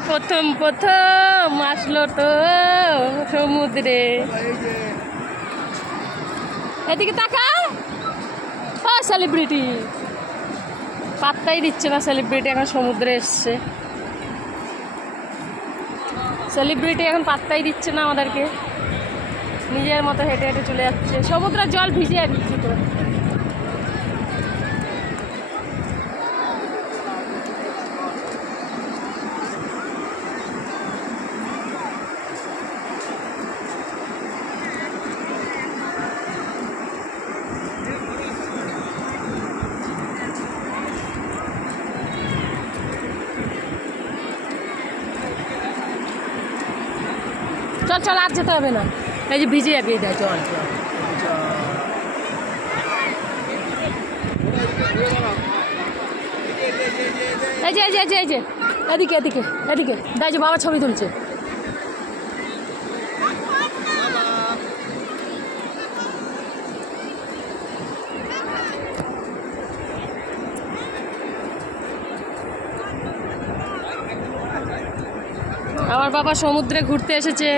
প্রথম প্রথম আসলো তো সমুদ্রে। এদিকে তাকাও। ও সেলিব্রিটি, পাত্তাই দিচ্ছে না সেলিব্রিটি এখন সমুদ্রে এসছে। সেলিব্রিটি এখন পাত্তাই দিচ্ছে না আমাদেরকে, নিজের মতো হেঁটে হেঁটে চলে যাচ্ছে। সমুদ্রের জল ভিজিয়ে দিচ্ছি তো। চল চল, আর যেতে হবে না, এই যে ভিজে যাবি। দেয় চল চল। এই যে এই যে এই যে এই যে এদিকে এদিকে এদিকে দেয় যে বাবা ছবি তুলছে। আমার বাবা সমুদ্রে ঘুরতে এসেছে।